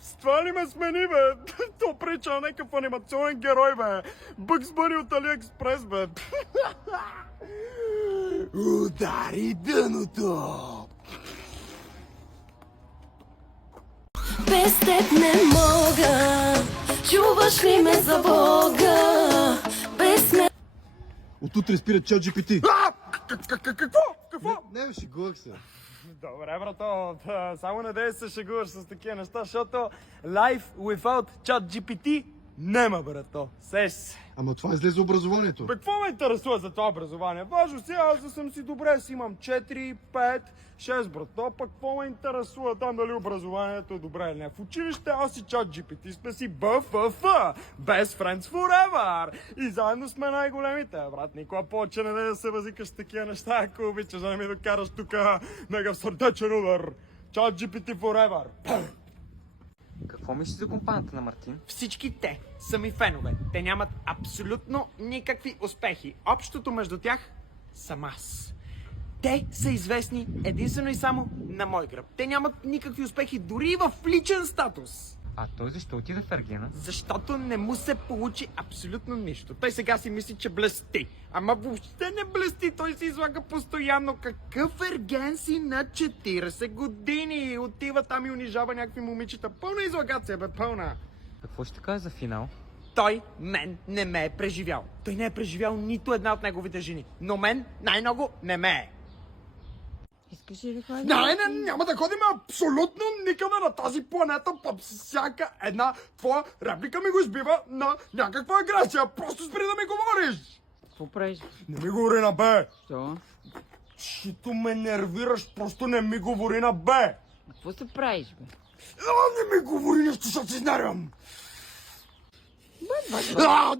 С това ли ме смени, бе? То прича на някакъв анимационен герой, бе. Бъкс Бъни от Алиекспрес, бе. Удари дъното! Без теб не мога, чуваш ли ме за Бога? Без мен... Отутре спира ChatGPT. Какво? Не, шегувах се. Добре, брато, само надея се шегуваш с такива неща, защото Life without ChatGPT нема, брато. Сеш се. Ама това излезе образованието. Бе, какво ме интересува за това образование? Важно си, аз да съм си добре, си имам 4, 5, 6, брато, пък какво ме интересува там дали образованието е добре или не? В училище аз си ChatGPT сме си БФФ, Best Friends Forever. И заедно сме най-големите, брат. Никога повече не да се възикаш с такива неща, ако обичаш да не ми докараш тук негав сърдечен удар. ChatGPT Forever. Какво мислиш за компанията на Мартин? Всички те са ми фенове. Те нямат абсолютно никакви успехи. Общото между тях съм аз. Те са известни единствено и само на мой гръб. Те нямат никакви успехи дори и в личен статус. А той защо отида в Ергена? Защото не му се получи абсолютно нищо. Той сега си мисли, че блести. Ама въобще не блести. Той се излага постоянно. Какъв ерген си на 40 години? Отива там и унижава някакви момичета. Пълна излагация, бе, пълна. Какво ще кажа за финал? Той мен не ме е преживял. Той не е преживял нито една от неговите жени. Но мен най-много не ме е. Искаш ли да ходим? Не, няма да ходим абсолютно никъде на тази планета. По всяка една твоя реплика ми го избива на някаква агресия. Просто спри да ми говориш. Какво правиш? Не ми говори на бе. Що? Чито ме нервираш, просто не ми говори на бе. Какво се правиш, бе? Не ми говори нещо, защото си изнервям.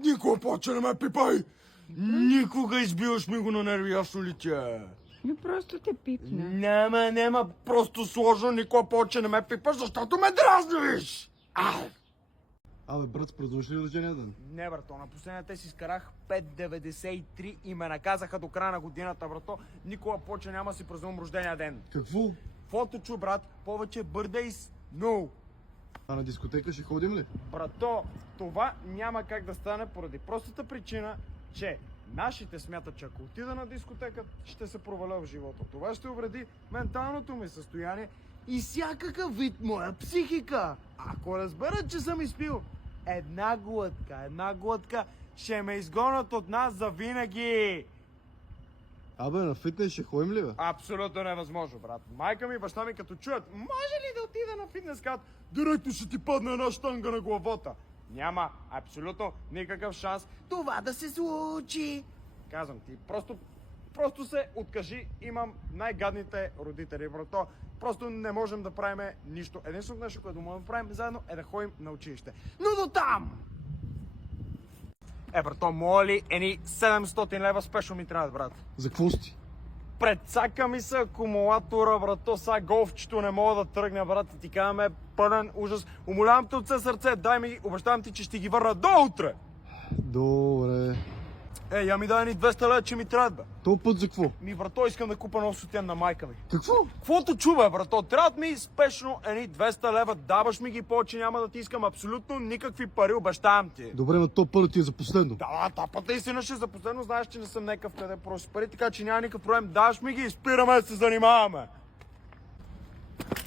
Никога повече не ме пипай. Никога избиваш ми го на нерви, ясно ли че? Ми просто те пипна. Нема, просто сложно, никога повече не ме пипаш, защото ме дразниш! Абе, брат, продължи ли рождения ден? Не, брато, на последната си изкарах 5,93 и ме наказаха до края на годината, брато. Никога повече няма си празнувам рождения ден. Какво? Фото чу, брат, повече birthdays, no. А на дискотека ще ходим ли? Брато, това няма как да стане поради простата причина, че нашите смятат, че ако отида на дискотека, ще се проваля в живота. Това ще увреди менталното ми състояние и всякакъв вид моя психика. Ако разберат, че съм изпил една глътка, ще ме изгонят от нас завинаги. Абе, на фитнес ще ходим ли, бе? Абсолютно невъзможно, брат. Майка ми и баща ми като чуят, може ли да отида на фитнес, кат, директно ще ти падне една щанга на главата. Няма абсолютно никакъв шанс това да се случи. Казвам ти, просто се откажи. Имам най-гадните родители, брато. Просто не можем да правим нищо. Единственото нещо, което можем да правим заедно е да ходим на училище. Но до там! Брато, моля ли, едни 700 лева спешно ми трябва, брат. За какво си? Предсака ми се акумулатора, брато, сега голфчето не мога да тръгне, брат, и ти казваме пълен ужас. Умолявам те от все сърце, дай ми, обещавам ти, че ще ги върна до утре. Добре. Я ми дай ни 200 лева, че ми трябва, бе. То път за какво? Брато, искам да купа нов сутен на майка ми. Какво? Каквото чува, брато, трябват ми спешно едни 200 лева, даваш ми ги повече, няма да ти искам абсолютно никакви пари, обещавам ти. Добре, но то първо ти е за последно. Да, тапата и си ще за последно, знаеш, че не съм некъв къде проси пари, така че няма никакъв проблем, даваш ми ги и спираме да се занимаваме.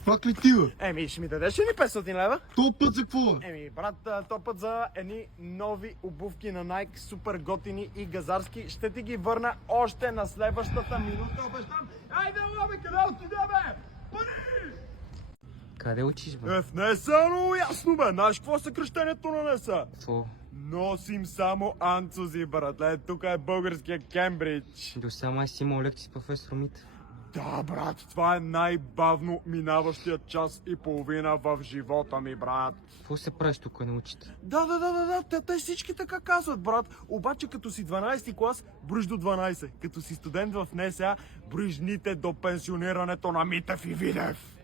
Пак ли ти, бе? Ще ми дадеш ли 500 лева? То път за какво, бе? Брат, то път за едни нови обувки на Nike, супер готини и газарски. Ще ти ги върна още на следващата минута, обещам. Айде, бе, къде отиде, бе? Пари! Къде учиш, бе? В НЕСА, много ясно, бе. Знаеш какво е съкръщението на НЕСА? Какво? Носим само анцузи, братле. Тук е българския Кембридж. До сега си имал лекции с професор Митев. Да, брат, това е най-бавно минаващия час и половина в живота ми, брат. Какво се правиш тук на учите? Да, те всички така казват, брат. Обаче като си 12 клас, броиш до 12. Като си студент в НСА, броиш дните до пенсионирането на Митев и Видев.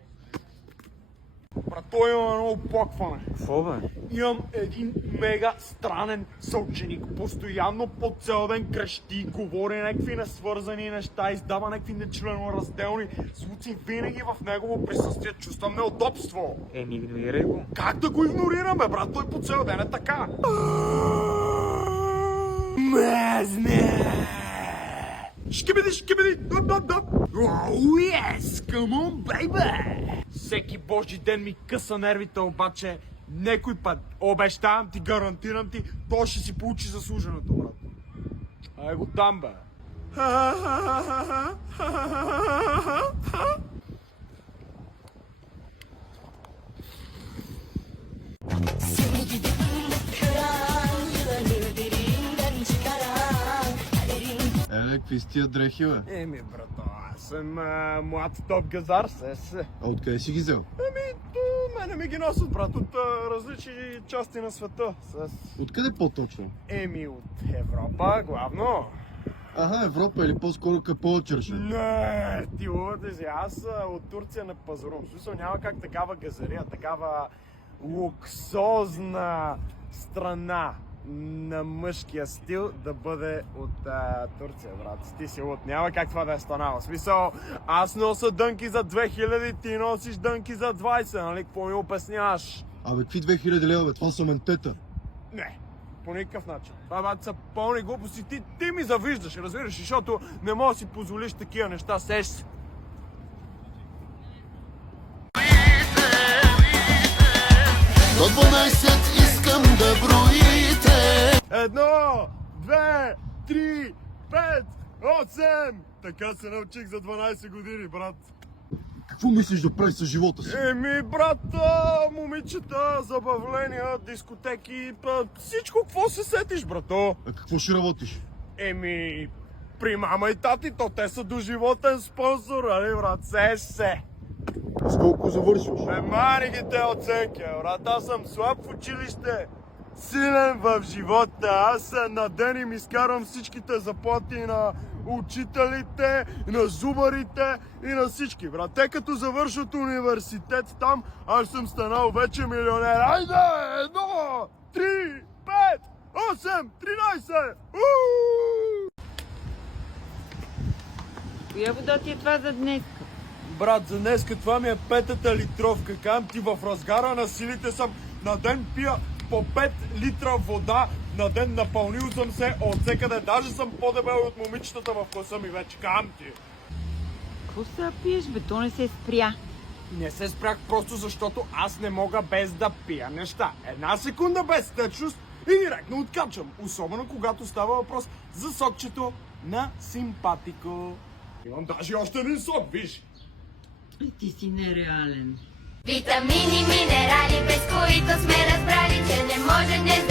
Брат, той има едно оплакване. Какво бе? Имам един мега странен съученик. Постоянно по цял ден крещи, говори някакви несвързани неща, издава някакви нечленоразделни звуци. Винаги в негово присъствие чувствам неудобство. Игнорирай го. Как да го игнорираме, брат? Той по цял ден е така. Мезне! Шкибиди, да. Оу, yes, come on, baby! Всеки божи ден ми къса нервите, обаче некой път, обещавам ти, гарантирам ти, то ще си получи заслуженото, брат. Ай го там, бе. Еле, какви с тия дрехи, бе? Еми, брато, аз съм млад топ газар, се. А откъде си ги взел? Мене ми ги носят, брат, от различни части на света. Откъде по-точно? Еми, от Европа, главно. Аха, Европа или по-скоро Капоочерше? Не, ти лъвате си, аз от Турция не пазарувам. В смисъл няма как такава газария, такава луксозна страна на мъжкия стил да бъде от Турция, брат. Ти си луд, няма как това да е станало. В смисъл, аз нося дънки за 2000, ти носиш дънки за 20, нали? Какво ми обясняваш? Абе, какви 2000 лева, бе? Това са ментета. Не, по никакъв начин. Това, брат, са пълни глупости. Ти ми завиждаш, разбираш, защото не можеш да си позволиш такива неща. Сеш се. До 12 искам да броите. 1, 2, 3, 5, 8! Така се научих за 12 години, брат. Какво мислиш да правиш с живота си? Еми, брат, момичета, забавления, дискотеки, всичко, какво се сетиш, брато? А какво ще работиш? Еми, при мама и тати, то те са доживотен спонсор, али, брат, сеш се. С колко завършваш? Мани ги те оценки, брат, аз съм слаб в училище, силен в живота, аз на ден им изкарвам всичките заплати на учителите, на зубарите и на всички, брат. Те като завършат университет там, аз съм станал вече милионер. Айде! 1, 3, 5, 8, 13! Коя вода ти е това за днес? Брат, за днеска това ми е 5-та литровка. Кам ти в разгара на силите съм. На ден пия по 5 литра вода. На ден напълнил съм се от всекъде. Даже съм по-дебел от момичетата в класа ми вече. Кам ти. Какво се пиеш, бе? То не се спря. Не се спрях просто защото аз не мога без да пия неща. Една секунда без течност и директно откачам. Особено когато става въпрос за сокчето на симпатико. Имам даже още един сок, виж. Ти си нереален. Витамини, минерали, без които сме разбрали, че не може днес